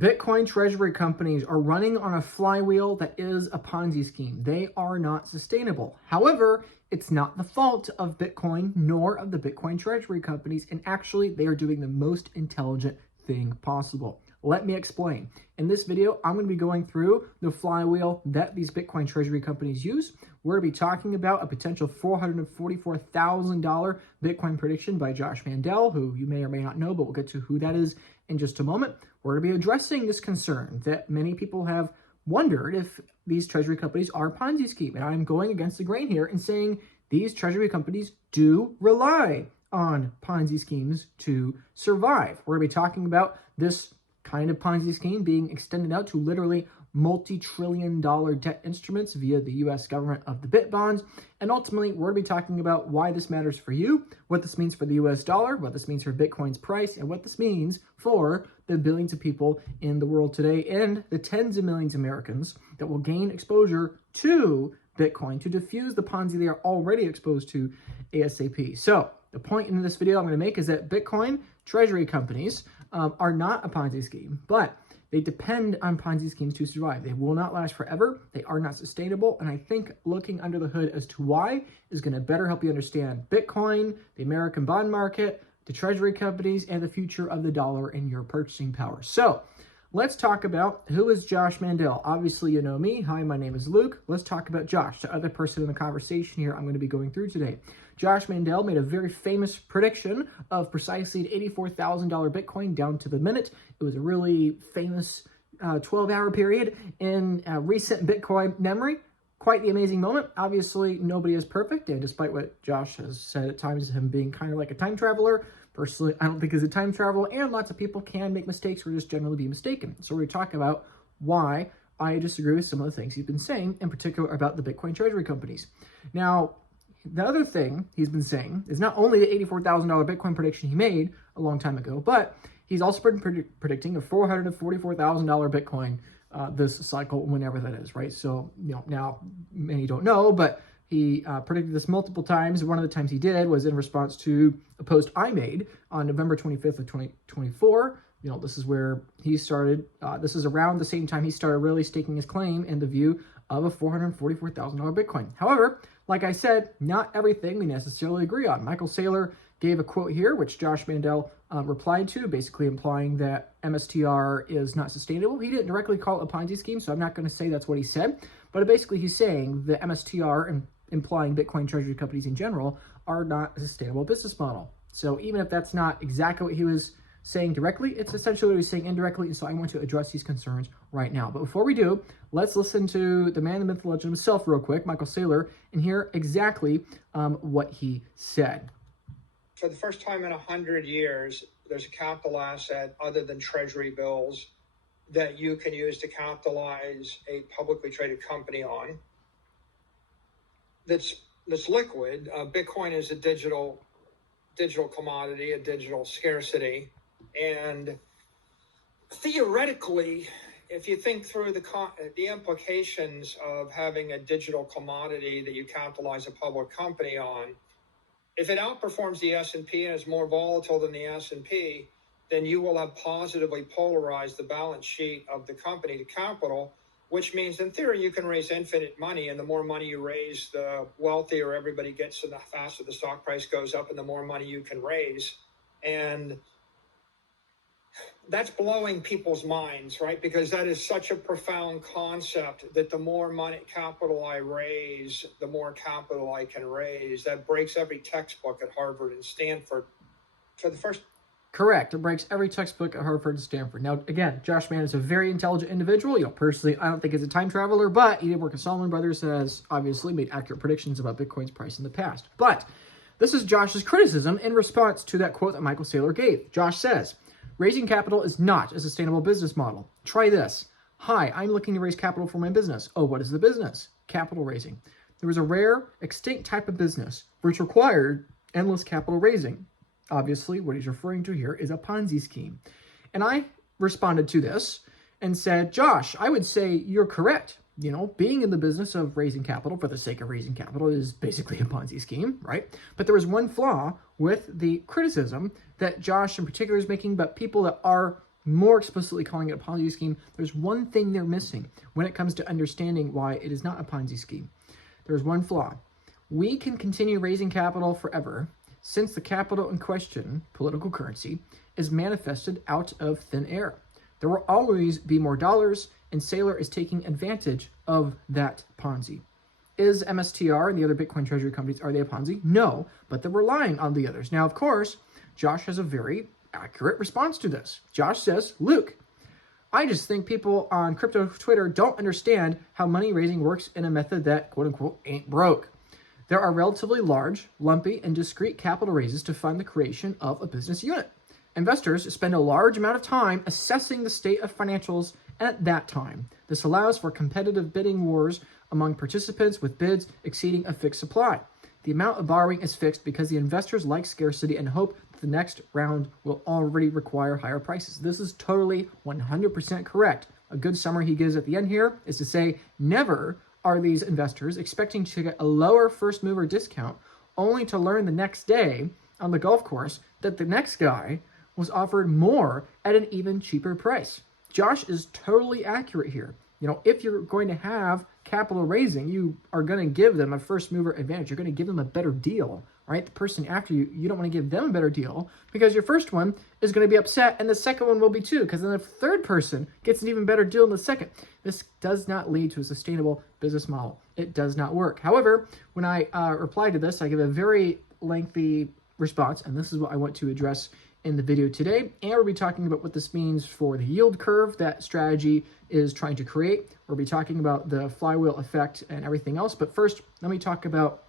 Bitcoin treasury companies are running on a flywheel that is a Ponzi scheme. They are not sustainable. However, it's not the fault of Bitcoin nor of the Bitcoin treasury companies. And actually, they are doing the most intelligent thing possible. Let me explain. In this video, I'm going to be going through the flywheel that these Bitcoin treasury companies use. We're going to be talking about a potential $444,000 Bitcoin prediction by Josh Mandel, who you may or may not know, but we'll get to who that is in just a moment. We're going to be addressing this concern that many people have wondered if these treasury companies are a Ponzi scheme. And I'm going against the grain here and saying these treasury companies do rely on Ponzi schemes to survive. We're going to be talking about this kind of Ponzi scheme being extended out to literally multi-trillion-dollar debt instruments via the U.S. government of the BIT bonds. And ultimately, we're going to be talking about why this matters for you, what this means for the U.S. dollar, what this means for Bitcoin's price, and what this means for the billions of people in the world today and the tens of millions of Americans that will gain exposure to Bitcoin to diffuse the Ponzi they are already exposed to ASAP. So the point in this video I'm going to make is that Bitcoin treasury companies are not a Ponzi scheme, but they depend on Ponzi schemes to survive. They will not last forever. They are not sustainable. And I think looking under the hood as to why is going to better help you understand Bitcoin, the American bond market, the treasury companies, and the future of the dollar and your purchasing power. So let's talk about who is Josh Mandel. Obviously, you know me. Hi, my name is Luke. Let's talk about Josh, the other person in the conversation here I'm going to be going through today. Josh Mandel made a very famous prediction of precisely an $84,000 Bitcoin down to the minute. It was a really famous 12-hour period in recent Bitcoin memory. Quite the amazing moment. Obviously, nobody is perfect, and despite what Josh has said at times, him being kind of like a time traveler, personally, I don't think he's a time traveler, and lots of people can make mistakes or just generally be mistaken. So we're talking about why I disagree with some of the things he's been saying, in particular about the Bitcoin treasury companies. Now, the other thing he's been saying is not only the $84,000 Bitcoin prediction he made a long time ago, but he's also been predicting a $444,000 Bitcoin this cycle, whenever that is, right? So, you know, now many don't know, but he predicted this multiple times. One of the times he did was in response to a post I made on November 25th of 2024. You know, this is where he started. This is around the same time he started really staking his claim in the view of a $444,000 Bitcoin. However, like I said, not everything we necessarily agree on. Michael Saylor gave a quote here, which Josh Mandel replied to, basically implying that MSTR is not sustainable. He didn't directly call it a Ponzi scheme, so I'm not going to say that's what he said. But basically, he's saying the MSTR, and implying Bitcoin treasury companies in general, are not a sustainable business model. So even if that's not exactly what he was saying directly, it's essentially what he was saying indirectly, and so I want to address these concerns right now. But before we do, let's listen to the man, the myth, the legend himself real quick, Michael Saylor, and hear exactly what he said. For the first time in 100 years, there's a capital asset other than treasury bills that you can use to capitalize a publicly traded company on that's liquid. Bitcoin is a digital commodity, a digital scarcity. And theoretically, if you think through the implications of having a digital commodity that you capitalize a public company on, if it outperforms the S&P and is more volatile than the S&P, then you will have positively polarized the balance sheet of the company to capital, which means in theory you can raise infinite money, and the more money you raise, the wealthier everybody gets, and the faster the stock price goes up and the more money you can raise. And that's blowing people's minds, right? Because that is such a profound concept that the more money capital I raise, the more capital I can raise. That breaks every textbook at Harvard and Stanford. For the first Correct. It breaks every textbook at Harvard and Stanford. Now, again, Josh Mann is a very intelligent individual. You know, personally, I don't think he's a time traveler, but he did work at Salomon Brothers, has obviously made accurate predictions about Bitcoin's price in the past. But this is Josh's criticism in response to that quote that Michael Saylor gave. Josh says, raising capital is not a sustainable business model. Try this. Hi, I'm looking to raise capital for my business. Oh, what is the business? Capital raising. There was a rare, extinct type of business which required endless capital raising. Obviously, what he's referring to here is a Ponzi scheme. And I responded to this and said, Josh, I would say you're correct. You know, being in the business of raising capital for the sake of raising capital is basically a Ponzi scheme, right? But there was one flaw with the criticism that Josh in particular is making, but people that are more explicitly calling it a Ponzi scheme, there's one thing they're missing when it comes to understanding why it is not a Ponzi scheme. There's one flaw. We can continue raising capital forever since the capital in question, political currency, is manifested out of thin air. There will always be more dollars, and Saylor is taking advantage of that Ponzi. Is MSTR and the other Bitcoin treasury companies, are they a Ponzi? No, but they're relying on the others. Now, of course, Josh has a very accurate response to this. Josh says, Luke, I just think people on crypto Twitter don't understand how money raising works in a method that, quote unquote, ain't broke. There are relatively large, lumpy, and discrete capital raises to fund the creation of a business unit. Investors spend a large amount of time assessing the state of financials at that time. This allows for competitive bidding wars among participants with bids exceeding a fixed supply. The amount of borrowing is fixed because the investors like scarcity and hope that the next round will already require higher prices. This is totally 100% correct. A good summary he gives at the end here is to say, never are these investors expecting to get a lower first mover discount only to learn the next day on the golf course that the next guy was offered more at an even cheaper price. Josh is totally accurate here. If you're going to have capital raising, you are going to give them a first mover advantage. You're going to give them a better deal, right? The person after you, you don't want to give them a better deal because your first one is going to be upset and the second one will be too, because then the third person gets an even better deal than the second. This does not lead to a sustainable business model. It does not work. However, when I reply to this, I give a very lengthy response, and this is what I want to address in the video today, and we'll be talking about what this means for the yield curve that strategy is trying to create. We'll be talking about the flywheel effect and everything else, but first, let me talk about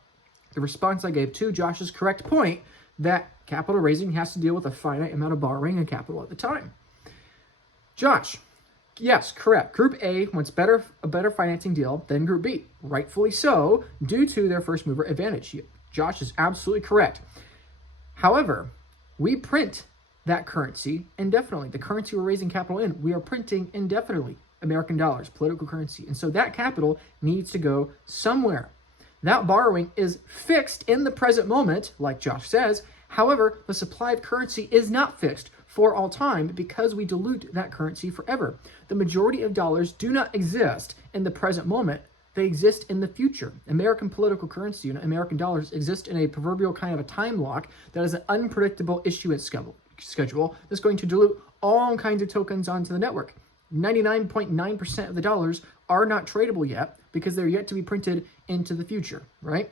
the response I gave to Josh's correct point that capital raising has to deal with a finite amount of borrowing and capital at the time. Josh, yes, correct. Group A wants a better financing deal than Group B, rightfully so, due to their first mover advantage. Josh is absolutely correct. However, we print that currency indefinitely. The currency we're raising capital in, we are printing indefinitely. American dollars, political currency. And so that capital needs to go somewhere. That borrowing is fixed in the present moment, like Josh says. However, the supply of currency is not fixed for all time because we dilute that currency forever. The majority of dollars do not exist in the present moment. They exist in the future. American political currency and American dollars exist in a proverbial kind of a time lock that is an unpredictable issuance schedule that's going to dilute all kinds of tokens onto the network. 99.9% of the dollars are not tradable yet because they're yet to be printed into the future, right?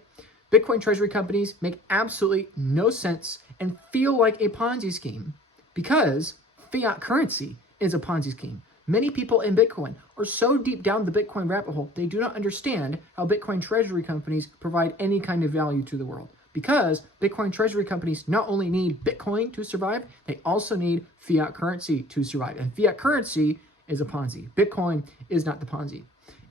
Bitcoin treasury companies make absolutely no sense and feel like a Ponzi scheme because fiat currency is a Ponzi scheme. Many people in Bitcoin are so deep down the Bitcoin rabbit hole, they do not understand how Bitcoin treasury companies provide any kind of value to the world. Because Bitcoin treasury companies not only need Bitcoin to survive, they also need fiat currency to survive. And fiat currency is a Ponzi. Bitcoin is not the Ponzi.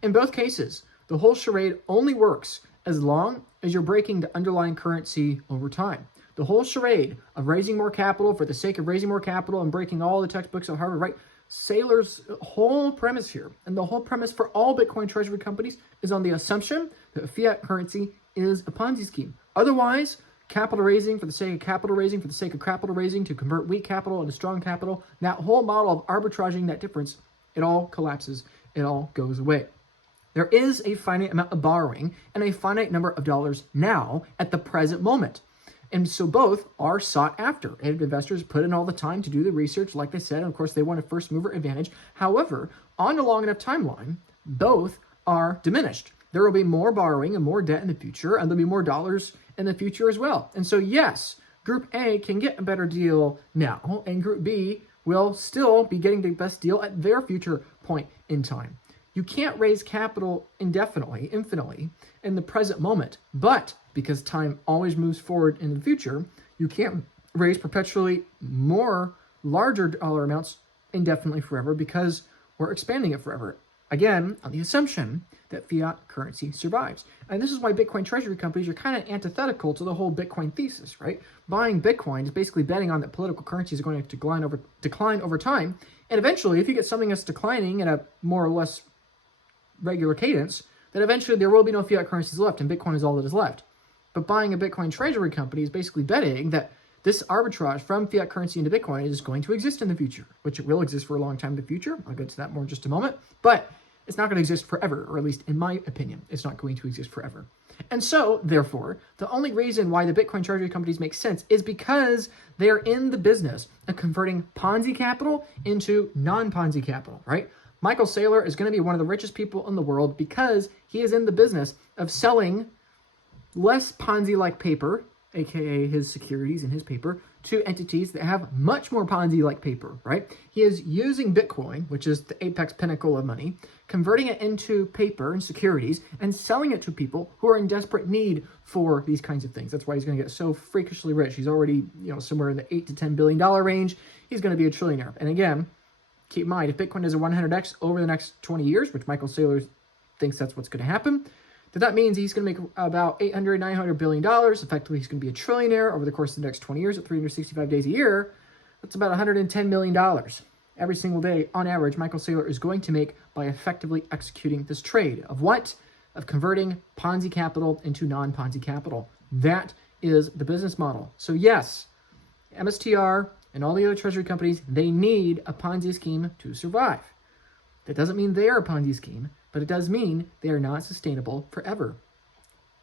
In both cases, the whole charade only works as long as you're breaking the underlying currency over time. The whole charade of raising more capital for the sake of raising more capital and breaking all the textbooks of Harvard, right? Saylor's whole premise here, and the whole premise for all Bitcoin treasury companies, is on the assumption that fiat currency is a Ponzi scheme. Otherwise, capital raising for the sake of capital raising, for the sake of capital raising to convert weak capital into strong capital, that whole model of arbitraging that difference, it all collapses, it all goes away. There is a finite amount of borrowing and a finite number of dollars now at the present moment. And so both are sought after. And investors put in all the time to do the research, like I said, and of course they want a first mover advantage. However, on a long enough timeline, both are diminished. There will be more borrowing and more debt in the future, and there'll be more dollars in the future as well. And so yes, Group A can get a better deal now, and Group B will still be getting the best deal at their future point in time. You can't raise capital indefinitely, infinitely, in the present moment, but because time always moves forward in the future, you can't raise perpetually more larger dollar amounts indefinitely forever because we're expanding it forever. Again, on the assumption that fiat currency survives. And this is why Bitcoin treasury companies are kind of antithetical to the whole Bitcoin thesis, right? Buying Bitcoin is basically betting on that political currencies are going to decline over time. And eventually, if you get something that's declining at a more or less regular cadence, then eventually there will be no fiat currencies left and Bitcoin is all that is left. But buying a Bitcoin treasury company is basically betting that this arbitrage from fiat currency into Bitcoin is going to exist in the future, which it will exist for a long time in the future. I'll get to that more in just a moment. But it's not going to exist forever, or at least in my opinion, it's not going to exist forever. And so, therefore, the only reason why the Bitcoin treasury companies make sense is because they are in the business of converting Ponzi capital into non-Ponzi capital, right? Michael Saylor is going to be one of the richest people in the world because he is in the business of selling less Ponzi-like paper, aka his securities and his paper, to entities that have much more Ponzi-like paper, right? He is using Bitcoin, which is the apex pinnacle of money, converting it into paper and securities, and selling it to people who are in desperate need for these kinds of things. That's why he's going to get so freakishly rich. He's already, somewhere in the $8 to $10 billion range. He's going to be a trillionaire. And again, keep in mind, if Bitcoin does a 100x over the next 20 years, which Michael Saylor thinks that's what's going to happen, then that means he's going to make about $800, $900 billion. Effectively, he's going to be a trillionaire over the course of the next 20 years at 365 days a year. That's about $110 million every single day, on average, Michael Saylor is going to make by effectively executing this trade of what? Of converting Ponzi capital into non-Ponzi capital. That is the business model. So yes, MSTR and all the other treasury companies, they need a Ponzi scheme to survive. That doesn't mean they are a Ponzi scheme, but it does mean they are not sustainable forever.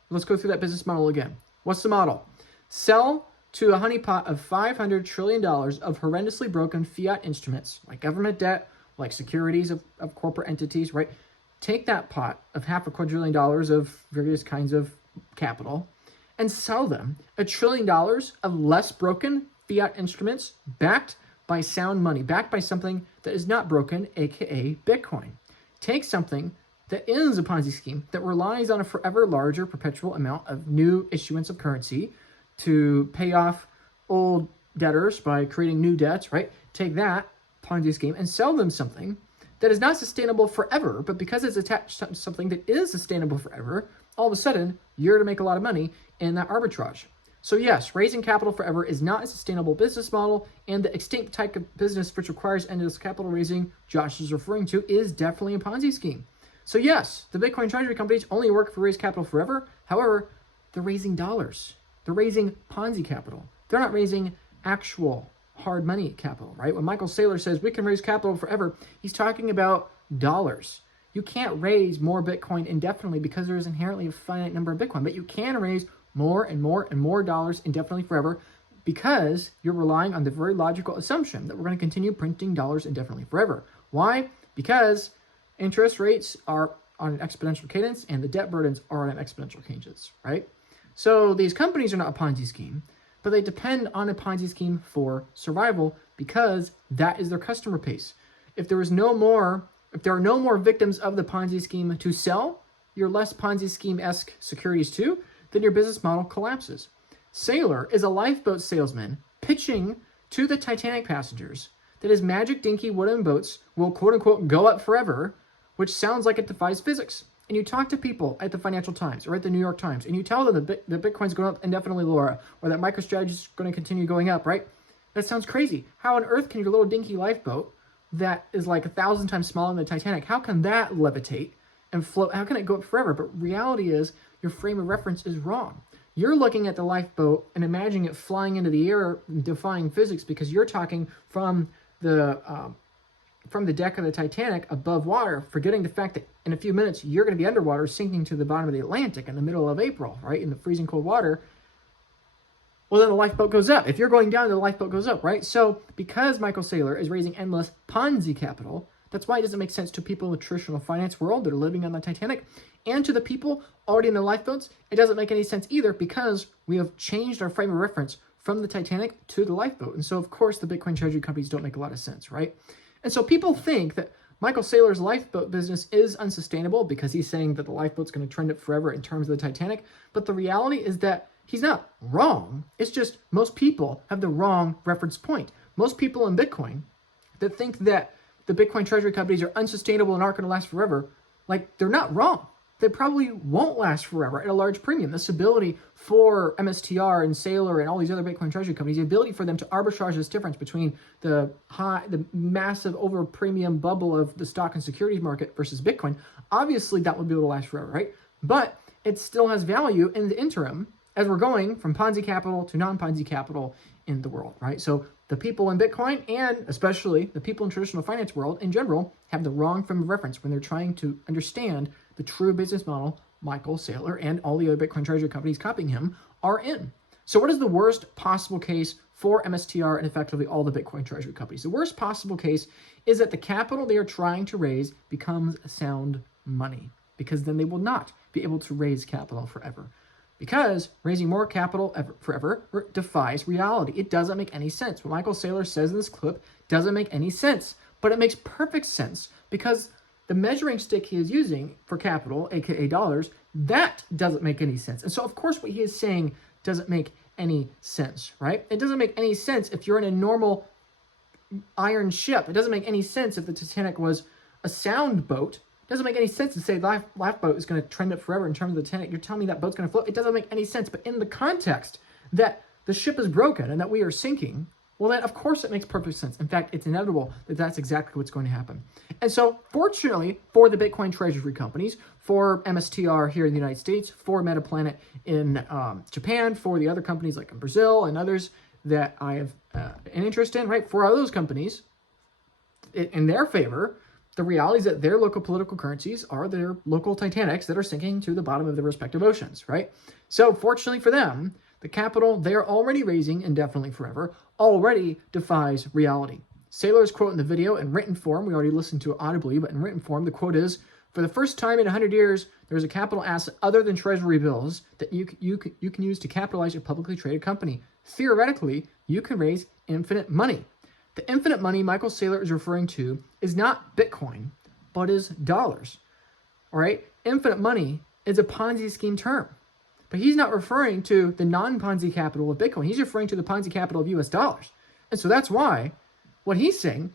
Let's go through that business model again. What's the model? Sell to a honeypot of $500 trillion of horrendously broken fiat instruments, like government debt, like securities of corporate entities, right? Take that pot of $500 billion of various kinds of capital and sell them $1 trillion of less broken fiat instruments backed by sound money, backed by something that is not broken, aka Bitcoin. Take something that is a Ponzi scheme that relies on a forever larger perpetual amount of new issuance of currency to pay off old debtors by creating new debts, right? Take that Ponzi scheme and sell them something that is not sustainable forever, but because it's attached to something that is sustainable forever, all of a sudden, you're to make a lot of money in that arbitrage. So yes, raising capital forever is not a sustainable business model, and the extinct type of business which requires endless capital raising Josh is referring to is definitely a Ponzi scheme. So yes, the Bitcoin treasury companies only work for raise capital forever. However, they're raising dollars. They're raising Ponzi capital. They're not raising actual hard money capital, right? When Michael Saylor says we can raise capital forever, he's talking about dollars. You can't raise more Bitcoin indefinitely because there is inherently a finite number of Bitcoin, but you can raise more and more and more dollars indefinitely forever because you're relying on the very logical assumption that we're going to continue printing dollars indefinitely forever. Why? Because interest rates are on an exponential cadence and the debt burdens are on an exponential cadence, right? So these companies are not a Ponzi scheme, but they depend on a Ponzi scheme for survival because that is their customer base. If there are no more victims of the Ponzi scheme to sell your less Ponzi scheme-esque securities to, then your business model collapses. Saylor is a lifeboat salesman pitching to the Titanic passengers that his magic dinky wooden boats will quote-unquote go up forever, which sounds like it defies physics. And you talk to people at the Financial Times or at the New York Times, and you tell them that Bitcoin's going up indefinitely, Laura, or that MicroStrategy is going to continue going up, right? That sounds crazy. How on earth can your little dinky lifeboat that is like 1,000 times smaller than the Titanic, how can that levitate and float? How can it go up forever? But reality is your frame of reference is wrong. You're looking at the lifeboat and imagining it flying into the air, defying physics, because you're talking from the deck of the Titanic above water, forgetting the fact that in a few minutes you're going to be underwater, sinking to the bottom of the Atlantic in the middle of April, right, in the freezing cold water. Well, then the lifeboat goes up. If you're going down, the lifeboat goes up, right? So because Michael Saylor is raising endless Ponzi capital, that's why it doesn't make sense to people in the traditional finance world that are living on the Titanic, and to the people already in the lifeboats, it doesn't make any sense either because we have changed our frame of reference from the Titanic to the lifeboat. And so, of course, the Bitcoin treasury companies don't make a lot of sense, right? And so people think that Michael Saylor's lifeboat business is unsustainable because he's saying that the lifeboat's going to trend up forever in terms of the Titanic. But the reality is that he's not wrong. It's just most people have the wrong reference point. Most people in Bitcoin that think that the Bitcoin treasury companies are unsustainable and aren't going to last forever, like, they're not wrong. They probably won't last forever at a large premium. This ability for MSTR and Saylor and all these other Bitcoin treasury companies, the ability for them to arbitrage this difference between the massive over premium bubble of the stock and securities market versus Bitcoin, obviously that would be able to last forever, right? But it still has value in the interim as we're going from Ponzi capital to non-Ponzi capital in the world, right? So the people in Bitcoin, and especially the people in traditional finance world in general, have the wrong frame of reference when they're trying to understand the true business model Michael Saylor and all the other Bitcoin treasury companies copying him are in. So what is the worst possible case for MSTR and effectively all the Bitcoin treasury companies? The worst possible case is that the capital they are trying to raise becomes sound money, because then they will not be able to raise capital forever. Because raising more capital forever defies reality. It doesn't make any sense. What Michael Saylor says in this clip doesn't make any sense, but it makes perfect sense because the measuring stick he is using for capital, aka dollars, that doesn't make any sense. And so, of course, what he is saying doesn't make any sense, right? It doesn't make any sense if you're in a normal iron ship. It doesn't make any sense if the Titanic was a sound boat. It doesn't make any sense to say Lifeboat is going to trend up forever in terms of the Titanic. You're telling me that boat's going to float. It doesn't make any sense. But in the context that the ship is broken and that we are sinking, well, then, of course, it makes perfect sense. In fact, it's inevitable that that's exactly what's going to happen. And so, fortunately, for the Bitcoin treasury companies, for MSTR here in the United States, for Metaplanet in Japan, for the other companies like in Brazil and others that I have an interest in, right? For all those companies, in their favor, the reality is that their local political currencies are their local Titanics that are sinking to the bottom of their respective oceans, right? So fortunately for them, the capital they're already raising indefinitely forever already defies reality. Saylor's quote in the video in written form, we already listened to it audibly, but in written form, the quote is, "For the first time in 100 years, there's a capital asset other than treasury bills that you can use to capitalize a publicly traded company. Theoretically, you can raise infinite money." The infinite money Michael Saylor is referring to is not Bitcoin, but is dollars. All right? Infinite money is a Ponzi scheme term. But he's not referring to the non-Ponzi capital of Bitcoin. He's referring to the Ponzi capital of US dollars. And so that's why what he's saying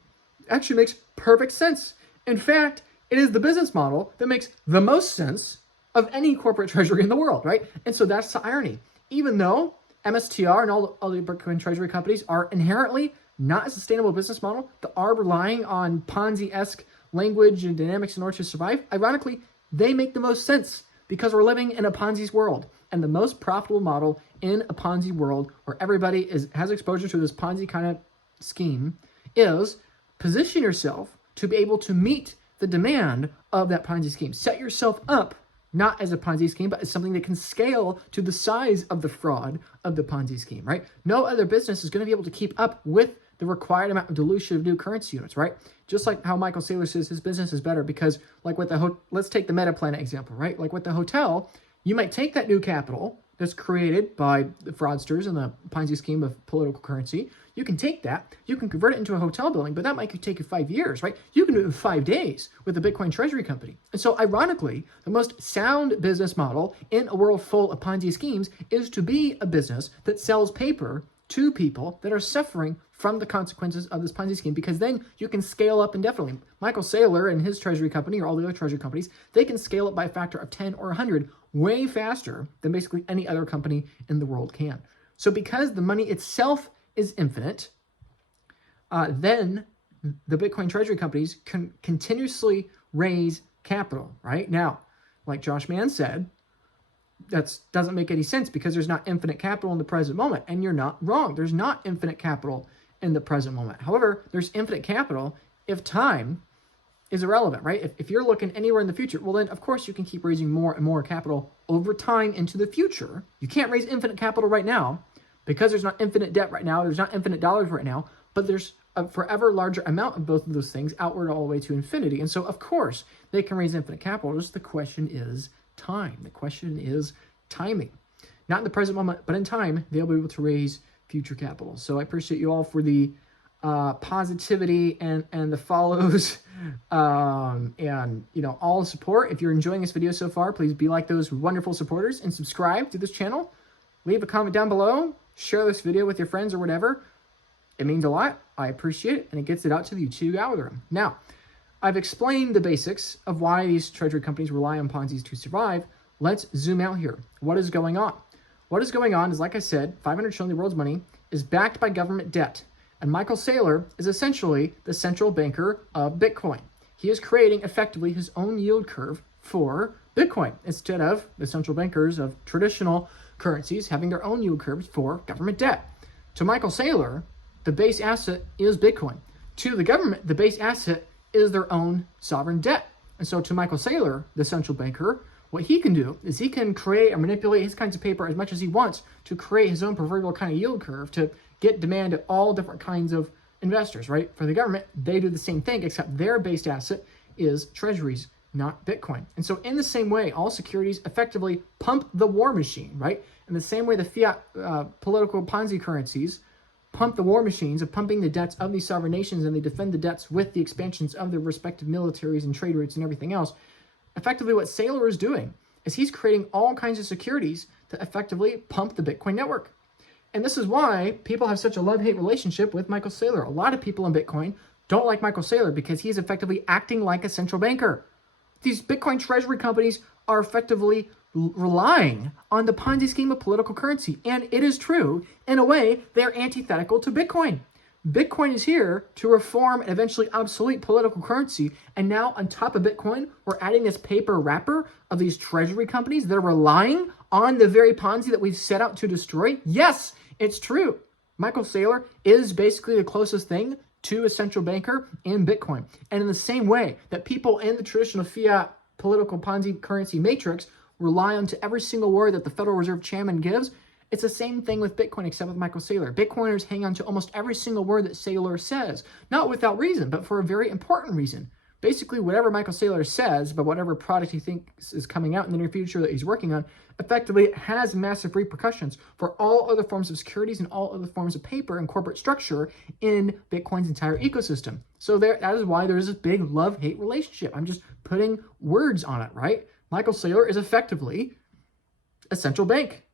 actually makes perfect sense. In fact, it is the business model that makes the most sense of any corporate treasury in the world, right? And so that's the irony. Even though MSTR and all the Bitcoin treasury companies are inherently not a sustainable business model, that are relying on Ponzi-esque language and dynamics in order to survive, ironically, they make the most sense because we're living in a Ponzi's world. And the most profitable model in a Ponzi world where everybody has exposure to this Ponzi kind of scheme is position yourself to be able to meet the demand of that Ponzi scheme. Set yourself up not as a Ponzi scheme, but as something that can scale to the size of the fraud of the Ponzi scheme, right? No other business is going to be able to keep up with the required amount of dilution of new currency units, right? Just like how Michael Saylor says his business is better because, like with let's take the Metaplanet example, right? Like with the hotel, you might take that new capital that's created by the fraudsters and the Ponzi scheme of political currency. You can take that, you can convert it into a hotel building, but that might take you 5 years, right? You can do it in 5 days with the Bitcoin treasury company. And so ironically, the most sound business model in a world full of Ponzi schemes is to be a business that sells paper to people that are suffering from the consequences of this Ponzi scheme, because then you can scale up indefinitely. Michael Saylor and his treasury company, or all the other treasury companies, they can scale up by a factor of 10 or 100 way faster than basically any other company in the world can. So because the money itself is infinite, then the Bitcoin treasury companies can continuously raise capital, right? Now, like Josh Mann said, that doesn't make any sense because there's not infinite capital in the present moment. And you're not wrong. There's not infinite capital in the present moment. However, there's infinite capital if time is irrelevant, right? If you're looking anywhere in the future, well, then, of course, you can keep raising more and more capital over time into the future. You can't raise infinite capital right now because there's not infinite debt right now. There's not infinite dollars right now, but there's a forever larger amount of both of those things outward all the way to infinity. And so, of course, they can raise infinite capital. Just the question is time. The question is timing. Not in the present moment, but in time, they'll be able to raise future capital. So I appreciate you all for the positivity and the follows and, you know, all the support. If you're enjoying this video so far, please be like those wonderful supporters and subscribe to this channel. Leave a comment down below. Share this video with your friends or whatever. It means a lot. I appreciate it, and it gets it out to the YouTube algorithm. Now, I've explained the basics of why these treasury companies rely on Ponzi's to survive. Let's zoom out here. What is going on? What is going on is, like I said, 500 trillion of the world's money is backed by government debt. And Michael Saylor is essentially the central banker of Bitcoin. He is creating effectively his own yield curve for Bitcoin instead of the central bankers of traditional currencies having their own yield curves for government debt. To Michael Saylor, the base asset is Bitcoin. To the government, the base asset is their own sovereign debt. And so to Michael Saylor, the central banker, what he can do is he can create or manipulate his kinds of paper as much as he wants to create his own proverbial kind of yield curve to get demand at all different kinds of investors, right? For the government, they do the same thing, except their base asset is treasuries, not Bitcoin. And so in the same way, all securities effectively pump the war machine, right? In the same way the fiat political Ponzi currencies pump the war machines of pumping the debts of these sovereign nations, and they defend the debts with the expansions of their respective militaries and trade routes and everything else. Effectively, what Saylor is doing is he's creating all kinds of securities to effectively pump the Bitcoin network. And this is why people have such a love-hate relationship with Michael Saylor. A lot of people in Bitcoin don't like Michael Saylor because he's effectively acting like a central banker. These Bitcoin treasury companies are effectively relying on the Ponzi scheme of political currency. And it is true, in a way, they're antithetical to Bitcoin. Bitcoin is here to reform and eventually obsolete political currency. And now on top of Bitcoin, we're adding this paper wrapper of these treasury companies that are relying on the very Ponzi that we've set out to destroy. Yes, it's true. Michael Saylor is basically the closest thing to a central banker in Bitcoin. And in the same way that people in the traditional fiat political Ponzi currency matrix rely on to every single word that the Federal Reserve chairman gives, it's the same thing with Bitcoin, except with Michael Saylor. Bitcoiners hang on to almost every single word that Saylor says, not without reason, but for a very important reason. Basically, whatever Michael Saylor says about whatever product he thinks is coming out in the near future that he's working on, effectively has massive repercussions for all other forms of securities and all other forms of paper and corporate structure in Bitcoin's entire ecosystem. So that is why there's this big love-hate relationship. I'm just putting words on it, right? Michael Saylor is effectively a central bank.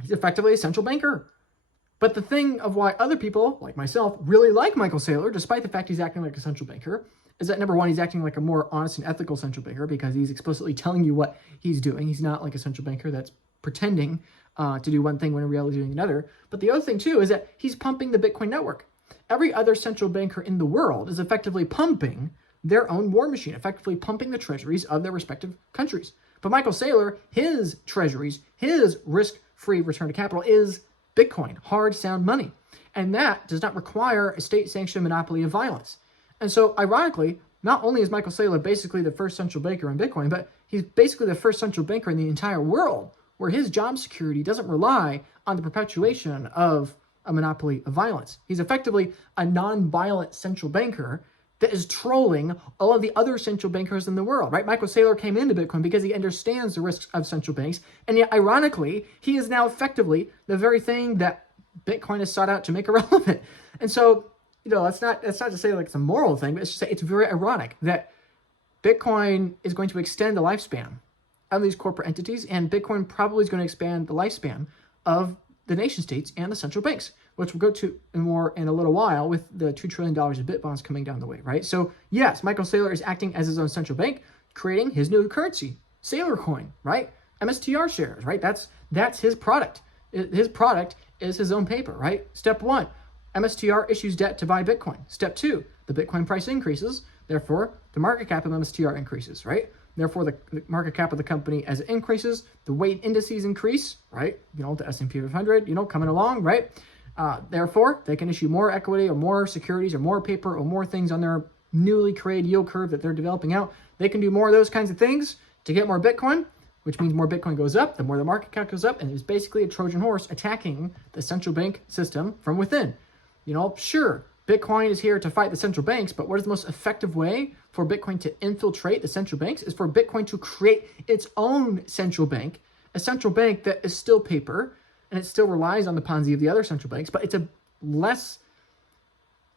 He's effectively a central banker. But the thing of why other people, like myself, really like Michael Saylor, despite the fact he's acting like a central banker, is that number one, he's acting like a more honest and ethical central banker because he's explicitly telling you what he's doing. He's not like a central banker that's pretending to do one thing when in reality doing another. But the other thing too is that he's pumping the Bitcoin network. Every other central banker in the world is effectively pumping their own war machine, effectively pumping the treasuries of their respective countries. But Michael Saylor, his treasuries, his risk-free return to capital is Bitcoin, hard, sound money. And that does not require a state-sanctioned monopoly of violence. And so, ironically, not only is Michael Saylor basically the first central banker in Bitcoin, but he's basically the first central banker in the entire world where his job security doesn't rely on the perpetuation of a monopoly of violence. He's effectively a non-violent central banker that is trolling all of the other central bankers in the world, right? Michael Saylor came into Bitcoin because he understands the risks of central banks. And yet, ironically, he is now effectively the very thing that Bitcoin has sought out to make irrelevant. And so, that's not to say like it's a moral thing, but it's just it's very ironic that Bitcoin is going to extend the lifespan of these corporate entities, and Bitcoin probably is going to expand the lifespan of the nation states and the central banks, which we'll go to more in a little while with the $2 trillion of bit bonds coming down the way, right? So yes, Michael Saylor is acting as his own central bank, creating his new currency, Saylor coin, right? MSTR shares, right? That's his product. His product is his own paper, right? Step one, MSTR issues debt to buy Bitcoin. Step two, the Bitcoin price increases. Therefore, the market cap of MSTR increases, right? Therefore, the market cap of the company, as it increases, the weight indices increase, right? The S&P 500, coming along, right? Therefore, they can issue more equity or more securities or more paper or more things on their newly created yield curve that they're developing out. They can do more of those kinds of things to get more Bitcoin, which means more Bitcoin goes up, the more the market cap goes up, and it's basically a Trojan horse attacking the central bank system from within. Sure, Bitcoin is here to fight the central banks, but what is the most effective way for Bitcoin to infiltrate the central banks is for Bitcoin to create its own central bank, a central bank that is still paper, and it still relies on the Ponzi of the other central banks, but it's a less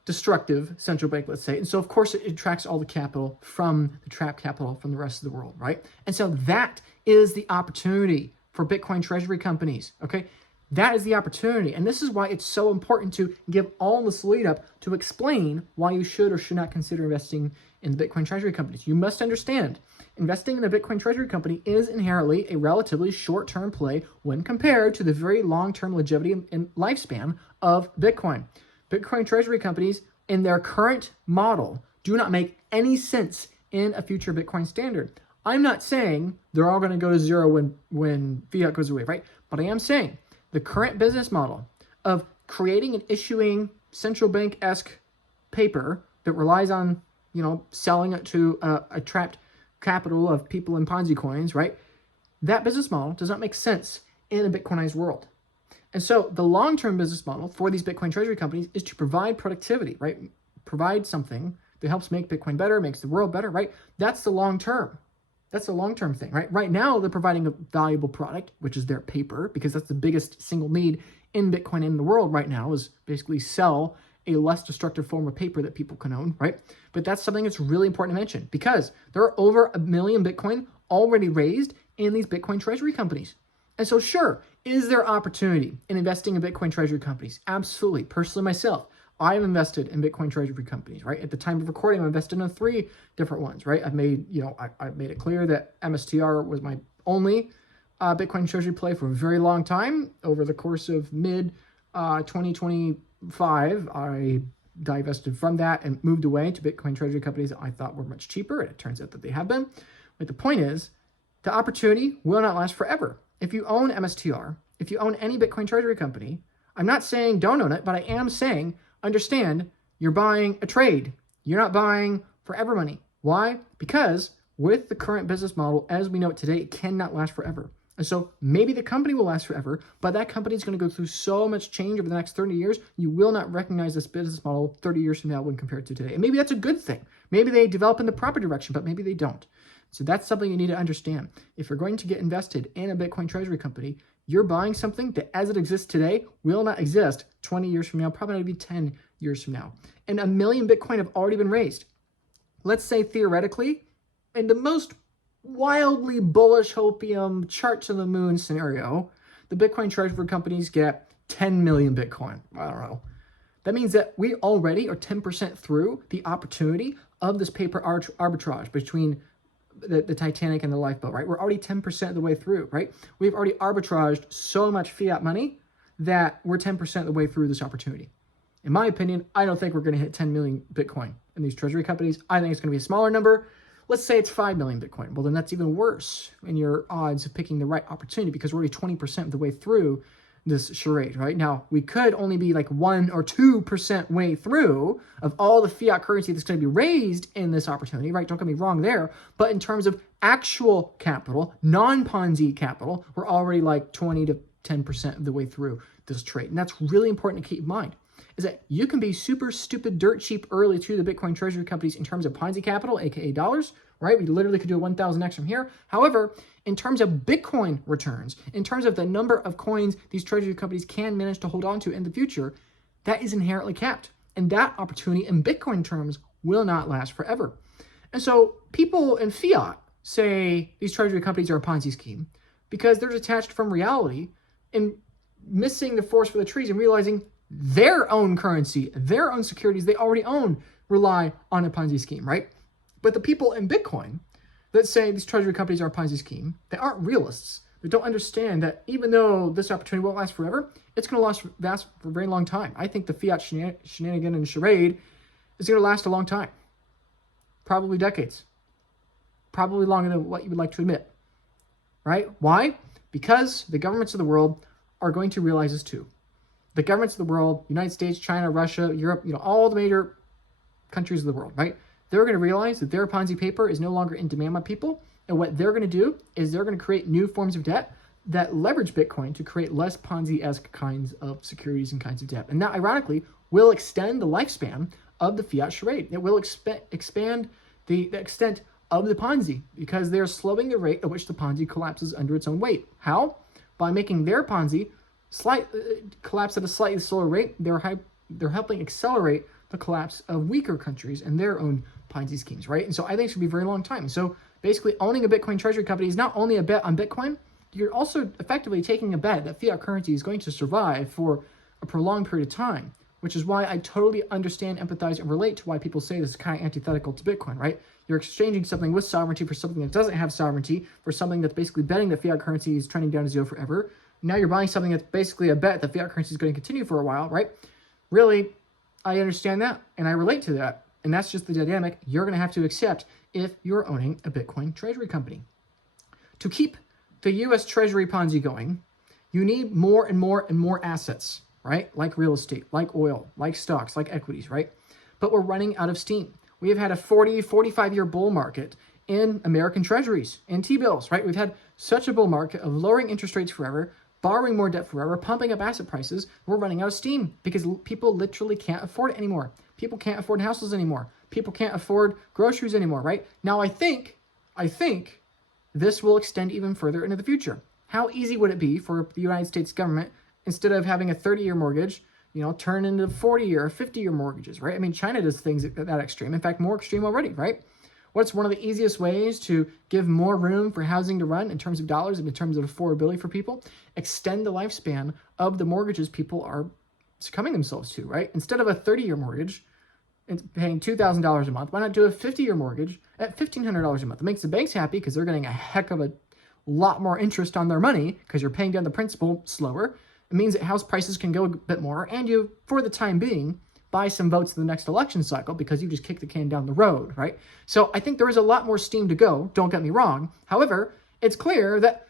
destructive central bank, let's say. And so, of course, it attracts all the capital from the trapped capital from the rest of the world, right? And so that is the opportunity for Bitcoin treasury companies, okay? That is the opportunity. And this is why it's so important to give all this lead up to explain why you should or should not consider investing in the Bitcoin treasury companies. You must understand, investing in a Bitcoin treasury company is inherently a relatively short-term play when compared to the very long-term longevity and lifespan of Bitcoin. Bitcoin treasury companies in their current model do not make any sense in a future Bitcoin standard. I'm not saying they're all going to go to zero when fiat goes away, right? But I am saying the current business model of creating and issuing central bank-esque paper that relies on, selling it to a trapped capital of people in Ponzi coins, right? That business model does not make sense in a Bitcoinized world. And so the long-term business model for these Bitcoin treasury companies is to provide productivity, right? Provide something that helps make Bitcoin better, makes the world better, right? That's the long-term. That's a long-term thing, right? Right now, they're providing a valuable product, which is their paper, because that's the biggest single need in Bitcoin in the world right now, is basically sell a less destructive form of paper that people can own, right? But that's something that's really important to mention, because there are over 1 million Bitcoin already raised in these Bitcoin treasury companies. And so sure, is there opportunity in investing in Bitcoin treasury companies? Absolutely. Personally, myself, I have invested in Bitcoin treasury companies, right? At the time of recording, I've invested in 3 different ones, right? I've made it clear that MSTR was my only Bitcoin treasury play for a very long time. Over the course of mid 2025, I divested from that and moved away to Bitcoin treasury companies that I thought were much cheaper, and it turns out that they have been. But the point is, the opportunity will not last forever. If you own MSTR, if you own any Bitcoin treasury company, I'm not saying don't own it, but I am saying understand you're buying a trade. You're not buying forever money. Why? Because with the current business model as we know it today, it cannot last forever. And so maybe the company will last forever, but that company is going to go through so much change over the next 30 years, you will not recognize this business model 30 years from now when compared to today. And maybe that's a good thing. Maybe they develop in the proper direction, but maybe they don't. So that's something you need to understand. If you're going to get invested in a Bitcoin treasury company, you're buying something that as it exists today will not exist 20 years from now, probably not be 10 years from now. And 1 million Bitcoin have already been raised. Let's say theoretically, in the most wildly bullish hopium chart to the moon scenario, the Bitcoin treasury companies get 10 million Bitcoin. I don't know. That means that we already are 10% through the opportunity of this paper arbitrage between the Titanic and the Lifeboat, right? We're already 10% of the way through, right? We've already arbitraged so much fiat money that we're 10% of the way through this opportunity. In my opinion, I don't think we're going to hit 10 million Bitcoin in these treasury companies. I think it's going to be a smaller number. Let's say it's 5 million Bitcoin. Well, then that's even worse in your odds of picking the right opportunity, because we're already 20% of the way through this charade, right? Now, we could only be like 1 or 2% way through of all the fiat currency that's going to be raised in this opportunity, right? Don't get me wrong there. But in terms of actual capital, non-Ponzi capital, we're already like 20 to 10% of the way through this trade. And that's really important to keep in mind, is that you can be super stupid, dirt cheap early to the Bitcoin treasury companies in terms of Ponzi capital, aka dollars, right? We literally could do a 1,000x from here. However, in terms of Bitcoin returns, in terms of the number of coins these treasury companies can manage to hold on to in the future, that is inherently capped. And that opportunity in Bitcoin terms will not last forever. And so people in fiat say these treasury companies are a Ponzi scheme because they're detached from reality and missing the forest for the trees and realizing their own currency, their own securities they already own rely on a Ponzi scheme, right? But the people in Bitcoin that say these treasury companies are a Ponzi scheme, they aren't realists. They don't understand that even though this opportunity won't last forever, it's going to last for a very long time. I think the fiat shenanigan and charade is going to last a long time. Probably decades. Probably longer than what you would like to admit. Right? Why? Because the governments of the world are going to realize this too. The governments of the world, United States, China, Russia, Europe, all the major countries of the world, right? They're going to realize that their Ponzi paper is no longer in demand by people. And what they're going to do is they're going to create new forms of debt that leverage Bitcoin to create less Ponzi-esque kinds of securities and kinds of debt. And that, ironically, will extend the lifespan of the fiat charade. It will expand the extent of the Ponzi because they're slowing the rate at which the Ponzi collapses under its own weight. How? By making their Ponzi collapse at a slightly slower rate, they're helping accelerate the collapse of weaker countries and their own Ponzi schemes, right? And so I think it's going to be a very long time. So basically owning a Bitcoin treasury company is not only a bet on Bitcoin, you're also effectively taking a bet that fiat currency is going to survive for a prolonged period of time, which is why I totally understand, empathize, and relate to why people say this is kind of antithetical to Bitcoin, right? You're exchanging something with sovereignty for something that doesn't have sovereignty, for something that's basically betting that fiat currency is trending down to zero forever. Now you're buying something that's basically a bet that fiat currency is going to continue for a while, right? Really, I understand that, and I relate to that. And that's just the dynamic you're going to have to accept if you're owning a Bitcoin treasury company. To keep the US Treasury Ponzi going, you need more and more and more assets, right? Like real estate, like oil, like stocks, like equities, right? But we're running out of steam. We have had a 40, 45-year bull market in American treasuries and T-bills, right? We've had such a bull market of lowering interest rates forever, borrowing more debt forever, pumping up asset prices. We're running out of steam because people literally can't afford it anymore. People can't afford houses anymore. People can't afford groceries anymore, right? Now, I think this will extend even further into the future. How easy would it be for the United States government, instead of having a 30-year mortgage, turn into 40-year or 50-year mortgages, right? I mean, China does things at that extreme. In fact, more extreme already, right? What's one of the easiest ways to give more room for housing to run in terms of dollars and in terms of affordability for people? Extend the lifespan of the mortgages people are succumbing themselves to, right? Instead of a 30-year mortgage and paying $2,000 a month, why not do a 50-year mortgage at $1,500 a month? It makes the banks happy because they're getting a heck of a lot more interest on their money because you're paying down the principal slower. It means that house prices can go a bit more, and you, for the time being, buy some votes in the next election cycle because you just kick the can down the road, right? So I think there is a lot more steam to go, don't get me wrong. However, it's clear that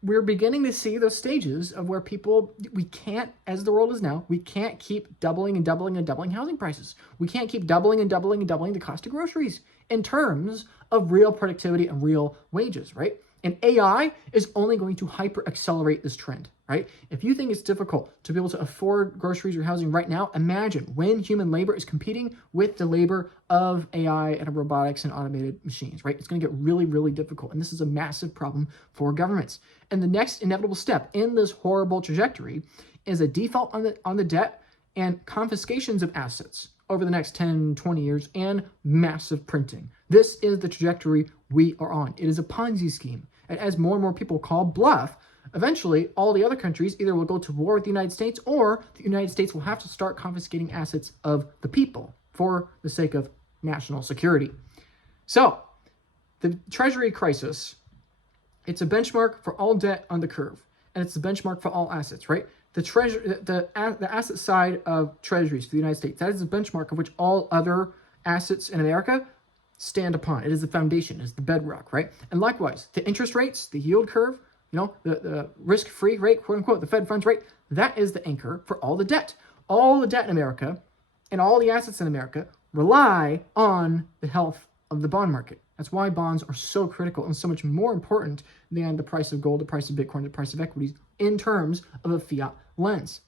we're beginning to see those stages of where we can't, as the world is now, we can't keep doubling and doubling and doubling housing prices. We can't keep doubling and doubling and doubling the cost of groceries in terms of real productivity and real wages, right? And AI is only going to hyper accelerate this trend, right? If you think it's difficult to be able to afford groceries or housing right now, imagine when human labor is competing with the labor of AI and robotics and automated machines, right? It's going to get really, really difficult. And this is a massive problem for governments. And the next inevitable step in this horrible trajectory is a default on the debt and confiscations of assets over the next 10, 20 years, and massive printing. This is the trajectory we are on. It is a Ponzi scheme. And as more and more people call bluff, eventually all the other countries either will go to war with the United States, or the United States will have to start confiscating assets of the people for the sake of national security. So the Treasury crisis, it's a benchmark for all debt on the curve, and it's the benchmark for all assets, right? The asset side of treasuries for the United States, that is the benchmark of which all other assets in America stand upon. It is the foundation, it is the bedrock, right? And likewise, the interest rates, the yield curve, the risk-free rate, quote unquote, the Fed funds rate, that is the anchor for all the debt. All the debt in America and all the assets in America rely on the health of the bond market. That's why bonds are so critical and so much more important than the price of gold, the price of Bitcoin, the price of equities in terms of a fiat lens.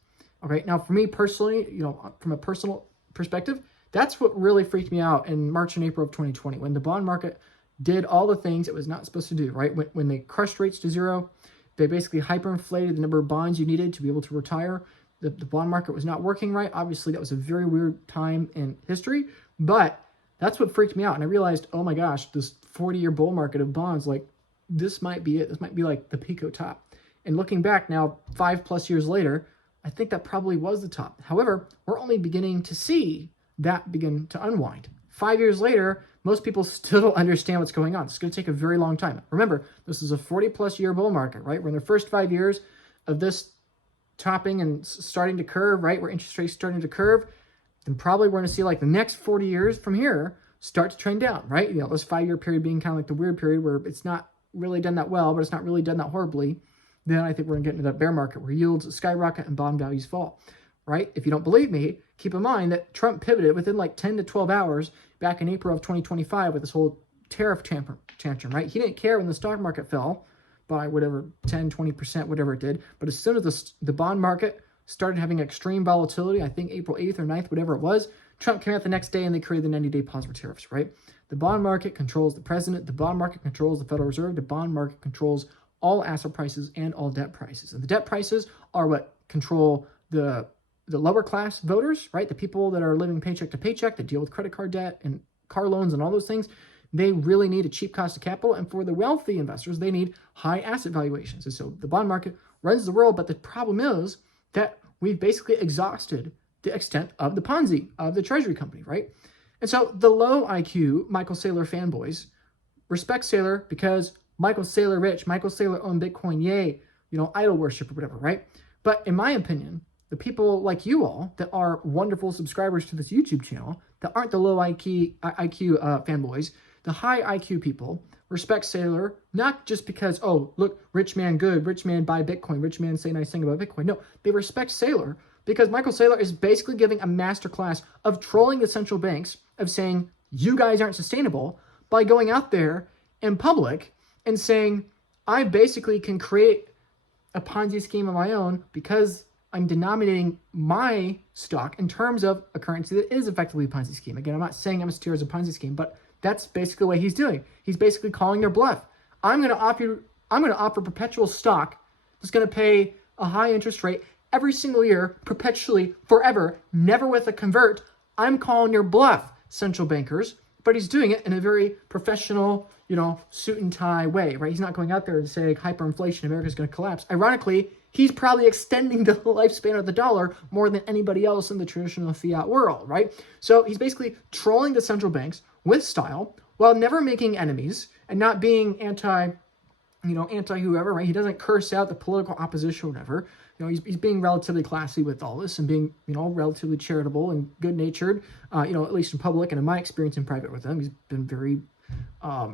Okay, now for me personally, from a personal perspective, that's what really freaked me out in March and April of 2020, when the bond market did all the things it was not supposed to do, right? When they crushed rates to zero, they basically hyperinflated the number of bonds you needed to be able to retire. The bond market was not working right. Obviously, that was a very weird time in history, but that's what freaked me out. And I realized, oh my gosh, this 40-year bull market of bonds, like, this might be it. This might be like the Pico top. And looking back now, 5+ years later, I think that probably was the top. However, we're only beginning to see that begin to unwind. 5 years later, most people still don't understand what's going on. It's going to take a very long time. Remember, this is a 40+ year bull market, right? We're in the first 5 years of this topping and starting to curve, right? Where interest rates starting to curve. Then probably we're going to see like the next 40 years from here start to trend down, right? This 5-year period being kind of like the weird period where it's not really done that well, but it's not really done that horribly. Then I think we're going to get into that bear market where yields skyrocket and bond values fall, right? If you don't believe me, keep in mind that Trump pivoted within like 10 to 12 hours back in April of 2025 with this whole tariff tantrum, right? He didn't care when the stock market fell by whatever, 10, 20%, whatever it did. But as soon as the bond market started having extreme volatility, I think April 8th or 9th, whatever it was, Trump came out the next day and they created the 90-day pause for tariffs, right? The bond market controls the president. The bond market controls the Federal Reserve. The bond market controls all asset prices and all debt prices. And the debt prices are what control the lower class voters, right? The people that are living paycheck to paycheck, that deal with credit card debt and car loans and all those things. They really need a cheap cost of capital. And for the wealthy investors, they need high asset valuations. And so the bond market runs the world. But the problem is that we've basically exhausted the extent of the Ponzi, of the treasury company, right? And so the low IQ Michael Saylor fanboys respect Saylor because Michael Saylor rich, Michael Saylor owned Bitcoin, yay, idol worship or whatever, right? But in my opinion, the people like you all that are wonderful subscribers to this YouTube channel, that aren't the low IQ fanboys, the high IQ people respect Saylor, not just because, oh, look, rich man good, rich man buy Bitcoin, rich man say nice thing about Bitcoin. No, they respect Saylor because Michael Saylor is basically giving a masterclass of trolling the central banks, of saying, you guys aren't sustainable, by going out there in public and saying, I basically can create a Ponzi scheme of my own because I'm denominating my stock in terms of a currency that is effectively a Ponzi scheme. Again, I'm not saying MSTR is a Ponzi scheme, but that's basically what he's doing. He's basically calling their bluff. I'm going to offer perpetual stock that's going to pay a high interest rate every single year, perpetually, forever, never with a convert. I'm calling your bluff, central bankers. But he's doing it in a very professional, suit and tie way, right? He's not going out there and saying hyperinflation, America's going to collapse. Ironically, he's probably extending the lifespan of the dollar more than anybody else in the traditional fiat world, right? So he's basically trolling the central banks with style while never making enemies and not being anti whoever, right? He doesn't curse out the political opposition or whatever. He's being relatively classy with all this and being, relatively charitable and good-natured, at least in public, and in my experience in private with him, he's been very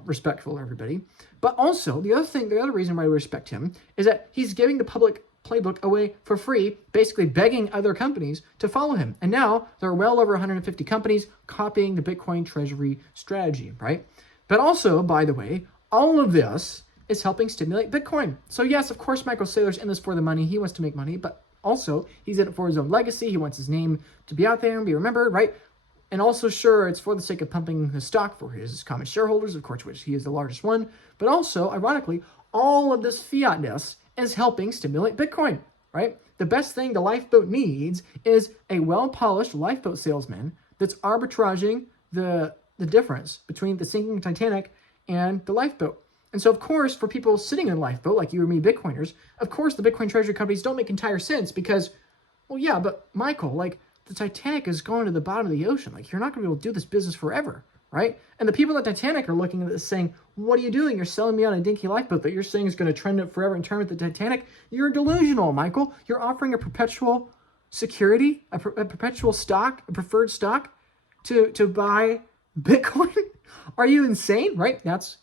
respectful of everybody. But also, the other reason why we respect him is that he's giving the public playbook away for free, basically begging other companies to follow him. And now there are well over 150 companies copying the Bitcoin treasury strategy, right? But also, by the way, all of this is helping stimulate Bitcoin. So yes, of course, Michael Saylor's in this for the money. He wants to make money, but also he's in it for his own legacy. He wants his name to be out there and be remembered, right? And also, sure, it's for the sake of pumping his stock for his common shareholders, of course, which he is the largest one. But also, ironically, all of this fiatness is helping stimulate Bitcoin, right? The best thing the Lifeboat needs is a well-polished lifeboat salesman that's arbitraging the difference between the sinking Titanic and the lifeboat. And so, of course, for people sitting in a lifeboat, like you or me, Bitcoiners, of course, the Bitcoin treasury companies don't make entire sense because, well, yeah, but Michael, the Titanic is going to the bottom of the ocean. You're not going to be able to do this business forever, right? And the people at Titanic are looking at this saying, what are you doing? You're selling me on a dinky lifeboat that you're saying is going to trend up forever in terms of the Titanic. You're delusional, Michael. You're offering a perpetual security, a perpetual stock, a preferred stock to buy Bitcoin. Are you insane, right? That's,